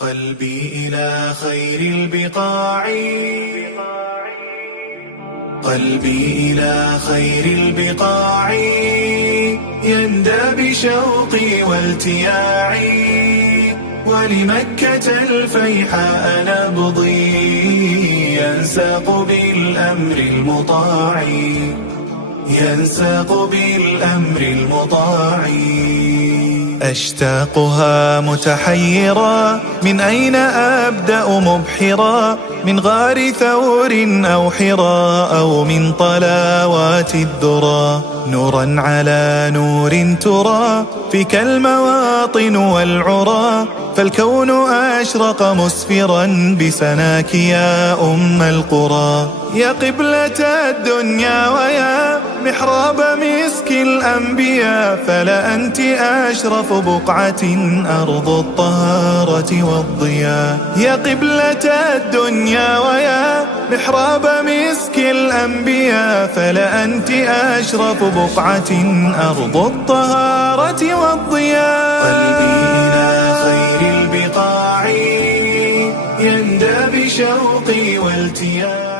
قلبي إلى خير البقاع، قلبي إلى خير البقاع، يندى بشوقي والتياعي، ولمكة الفيحاء نبضي، ينساق بالأمر المطاع، ينساق بالأمر المطاع. أشتاقها متحيرا، من أين أبدأ مبحرا، من غار ثور أو حرا، أو من طلاوات الذرى. نورا على نور ترى فيك المواطن والعرى، فالكون أشرق مسفرا بسناك يا أم القرى. يا قبلة الدنيا ويا محراب مسك الأنبياء، فلا أنت أشرف بقعة أرض الطهارة والضياء. يا قبلة الدنيا ويا محراب مسك الأنبياء، فلا أنت أشرف بقعة أرض الطهارة والضياء. قلبي إلى خير البقاع، يندى بشوقي والتياع.